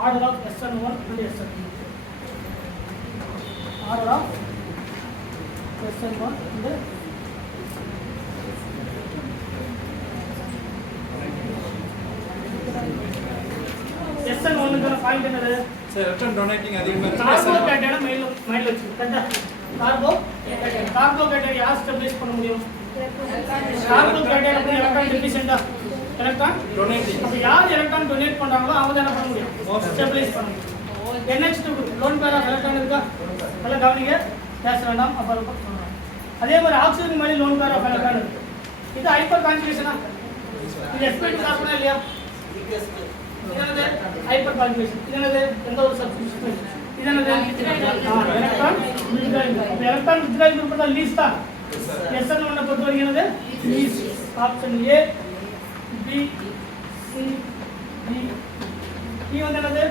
order of SN1 and SN2. Order of SN1 and SN1 க்கான point என்னது sir return donating அதிகமா கார்போஹைட்ரேட்டை mile வச்சு கரெக்ட்டா கார்போஹைட்ரேட் யார் ஸ்டெபிலைஸ் பண்ண முடியும் கார்போஹைட்ரேட் அப்படி எலக்ட்ரான் டெஃபிஷியன்ட்டா எலக்ட்ரான் டொனேட்டிங் அப்ப யார் எலக்ட்ரான் டொனேட் பண்றாங்களோ அவங்க என்ன பண்ண முடியும் ஸ்டெபிலைஸ் பண்ண முடியும் NH2 lone pair of electron இருக்கா நல்ல கவனிங்க பேச வேண்டாம் அப்புறம் சொல்றேன் அதே மாதிரி ஆக்சிஜன் மாதிரி லோன் பேர் ஆஃப் எலக்ட்ரான் இருக்கு இது ஹைப்பர் கான்ஜுகேஷனா இது sp2 கார்பனா இல்லையா இதனது ஹைப்பர் கான்ஜுகேஷன் இதனது எந்த ஒரு சப்ஸ்டிட்யூஷன் இதனது எலக்ட்ரான் வித்ட்ராயிங் அப்ப எலக்ட்ரான் வித்ட்ராயிங் குரூப் தான் லீஸ்ட் தான் SN1 ன பொறுத்த வரைக்கும் என்னது least option A B C D E வந்து என்னது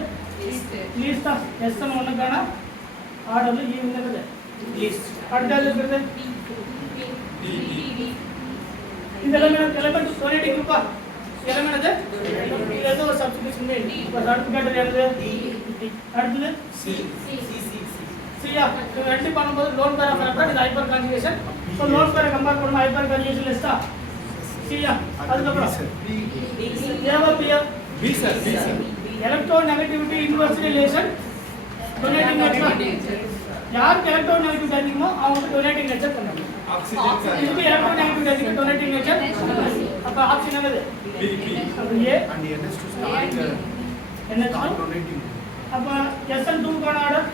லீஸ்ட் தான் SN1 க்கான ஆர்டர்ல E வந்து என்னது லீஸ்ட் அடுத்தது இருக்கிறது இந்த எலிமெண்ட் டொனேட்டிங் குரூப்பா எலிமெண்ட் இது ஏதோ ஒரு சப்ஸ்டிட்யூஷன் இல்லை இப்ப அடுத்து கேட்டது என்னது அடுத்து C யா ரெண்டு பண்ணும்போது லோன் பேர் ஆஃப் எலக்ட்ரான் இது ஹைப்பர் கான்ஜுகேஷன் சோ லோன் பேரை கம்பேர் பண்ணும்போது ஹைப்பர் கான்ஜுகேஷன் லிஸ்டா C யா அதுக்கு அப்புறம் ஏவா B sir electronegativity inverse relation donating nature யாருக்கு எலக்ட்ரோநெகட்டிவிட்டி அதிகமோ அவங்களுக்கு டொனேட்டிங் நேச்சர் பண்ணணும் ஆக்சிஜன் இதுக்கு எலக்ட்ரோநெகட்டிவிட்டி அதிகம் டொனேட்டிங் நேச்சர் அப்ப ஆப்ஷன் என்னது அப்ப A and NH2 start NH2 donating அப்ப SN2 க்கான ஆர்டர்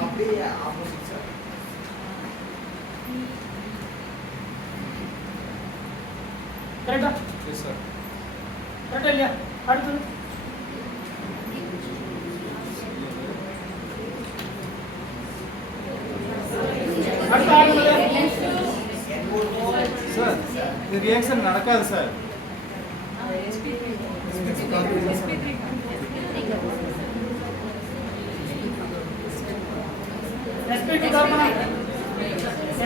அப்படியே ஆப்போசிட் சார் கரெக்ட்டா எஸ் சார் கரெக்ட்டா இல்லையா அடுத்து அடுத்த ஆர்டர் சார் இந்த ரியாக்ஷன் நடக்காது சார் sp2 கார்பனா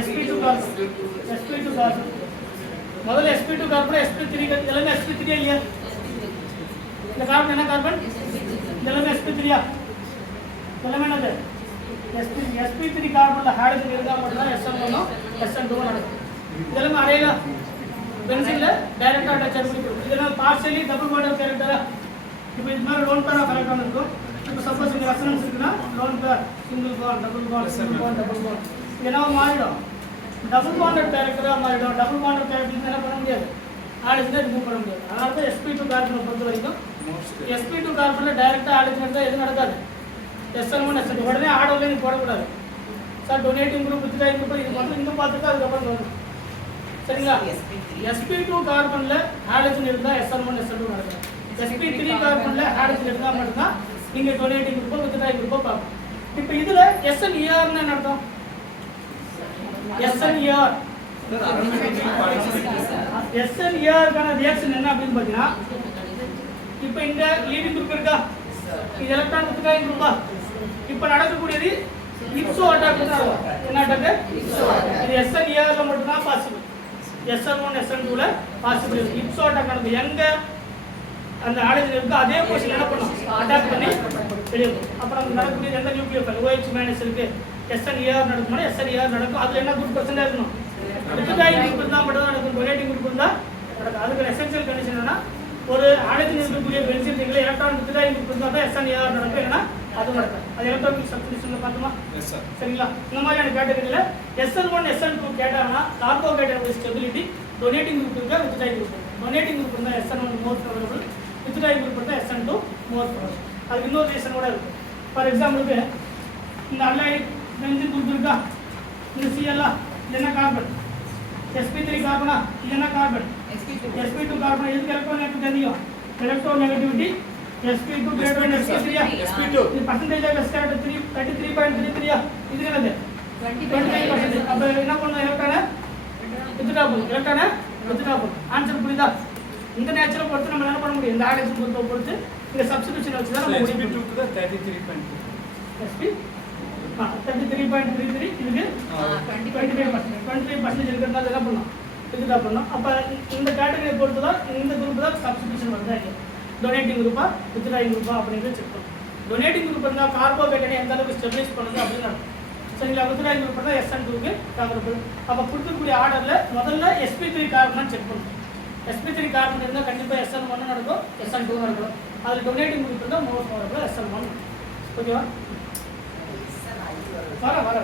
sp2 கார்பன் முதல்ல sp2 கார்பன் sp3 எல்லாமே sp3 இல்லையா இந்த கார்பன் என்ன கார்பன் எல்லாமே sp3 யா எல்லாமே என்னது sp3 கார்பன்ல ஹைட்ரஜன் இருந்தா மட்டும் தான் SN1 SN2 நடக்கும் இதெல்லாம் அரேல பென்சீன்ல டைரக்டா அட்டாச் பண்ணி இதெல்லாம் பார்ஷியலி டபுள் பாண்ட் கேரக்டரா இப்போ இது மாதிரி லோன் பேர் ஆஃப் எலக்ட்ரான் இருக்கும் இப்போ சப்போஸ் இந்த ரெசனன்ஸ் இருக்குன்னா lone pair single bond double bond இதெல்லாம் மாறிடும் டபுள் பாண்டட் கேரக்டரா மாறிடும் டபுள் பாண்டட் கேரக்டர் என்ன பண்ண முடியாது ஆக்சிஜனை ரிமூவ் பண்ண முடியாது அதனால தான் sp2 கார்பனை பொறுத்த வரைக்கும் sp2 கார்பன்ல டைரக்டா ஆக்சிஜன் இருந்தா எதுவும் நடக்காது SN1 SN2 உடனே ஆர்டர்ல நீ போடக்கூடாது sir donating group withdrawing group இது மட்டும் இங்க பார்த்துட்டு அதுக்கப்புறம் வரும் சரிங்களா sp2 கார்பன்ல ஆக்சிஜன் இருந்தா SN1 SN2 நடக்கும் sp3 கார்பன்ல ஆக்சிஜன் இருந்தா மட்டும் தான் நீங்க டொனேட்டிங் குரூப் வித்ட்ராயிங் குரூப் பார்க்கணும் இப்போ இதுல SNER ன்னா என்ன அர்த்தம் SNER க்கான ரியாக்ஷன் என்ன அப்படினு பாத்தீங்கன்னா இப்போ இந்த லீடிங் குரூப் இருக்கா இது எலக்ட்ரான் வித்ட்ராயிங் குரூப்பா இப்போ நடக்கக்கூடியது இப்சோ அட்டாக் என்ன அட்டாக் இப்சோ இது SNER ல மட்டும் தான் பாசிபிள் SN1 SN2 ல பாசிபிள் இப்சோ அட்டாக் நடக்குது எங்க அந்த ஆக்சிஜன் இருக்கு அதே பொசிஷன்ல என்ன பண்ணும் அட்டாக் பண்ணி வெளிய வரும் அப்ப நமக்கு நடக்கக்கூடிய எந்த நியூக்ளியோஃபைல் OH- இருக்கு SNER நடக்குமா SNER நடக்கும் அதுல என்ன குரூப் பெர்சன்டேஜ் இருக்கணும் வித்ட்ராயிங் குரூப் இருந்தா மட்டும் தான் நடக்கும் டொனேட்டிங் குரூப் இருந்தா நடக்கும் அதுக்கு எசென்ஷியல் கண்டிஷன் என்னன்னா ஒரு ஆக்சிஜன் இருக்கக்கூடிய பென்சீன் ரிங்ல எலக்ட்ரான் வித்ட்ராயிங் குரூப் இருந்தா தான் SNER நடக்கும் இல்லனா அது நடக்கும் அது எலக்ட்ரானிக் சப்ஸ்டிட்யூஷன்ல பார்த்தோமா எஸ் சார் சரிங்களா இந்த மாதிரியான கேட்டகரியில SN1 SN2 கேட்டாங்கன்னா கார்போஹைட்ரேட் ஸ்டெபிலிட்டி டொனேட்டிங் குரூப் இருக்கா வித்ட்ராயிங் குரூப் டொனேட்டிங் குரூப் இருந்தா SN1 மோர் ஃபேவரபிள் வித்ட்ராயிங் குரூப் இருந்தா SN2 மோர் ஃபேவரபிள் அதுக்கு இன்னொரு ரீசன் கூட இருக்கு ஃபார் எக்ஸாம்பிளுக்கு இந்த அலைட் பென்சீன் குரூப் இருக்கா இந்த Cl என்ன கார்பன் sp3 கார்பனா இது என்ன கார்பன் sp2 கார்பன் எதுக்கு எலக்ட்ரோநெகட்டிவிட்டி அதிகம் electronegativity sp2 greater than sp3 sp2 இது percentage of s character 33.33 இது என்னது 25%. அப்ப என்ன பண்ணனும் எலக்ட்ரானை வித்ட்ரா பண்ணு ஆன்சர் புரியுதா இந்த நேச்சரை பொறுத்து நம்ம என்ன பண்ண முடியும் இந்த ஆக்சிஜன் பொறுத்து இந்த சப்ஸ்டிட்யூஷன் வச்சு தான் நம்ம sp2 க்கு 33.2 sp 33.33 இதுக்கு 25% இருக்கிறதுனால என்ன பண்ணலாம் வித்ட்ரா பண்ணலாம் அப்ப இந்த கேட்டகரியை பொறுத்து தான் இந்த குரூப் தான் சப்ஸ்டிட்யூஷன் வருதா இல்லையா டொனேட்டிங் குரூப்பா வித்ட்ராயிங் குரூப்பா அப்படிங்கறத செக் பண்ணணும் டொனேட்டிங் குரூப் இருந்தால் கார்போஹைட்ரேட் எந்த அளவுக்கு ஸ்டெபிலைஸ் பண்ணுது அப்படின்னு அர்த்தம். சரிங்களா? வித்ட்ராயிங் குரூப் இருந்தால் SN2க்கு ஃபேவரபிள். அப்போ கொடுக்கக்கூடிய ஆர்டரில் முதல்ல sp3 கார்பன் செக் பண்ணணும். sp3 கார்பன் இருந்தால் கண்டிப்பாக SN1 நடக்கும், SN2 நடக்கும். அதில் டொனேட்டிங் குரூப் இருந்தால் மோர் ஃபேவரபிள் SN1. ஓகேவா? வர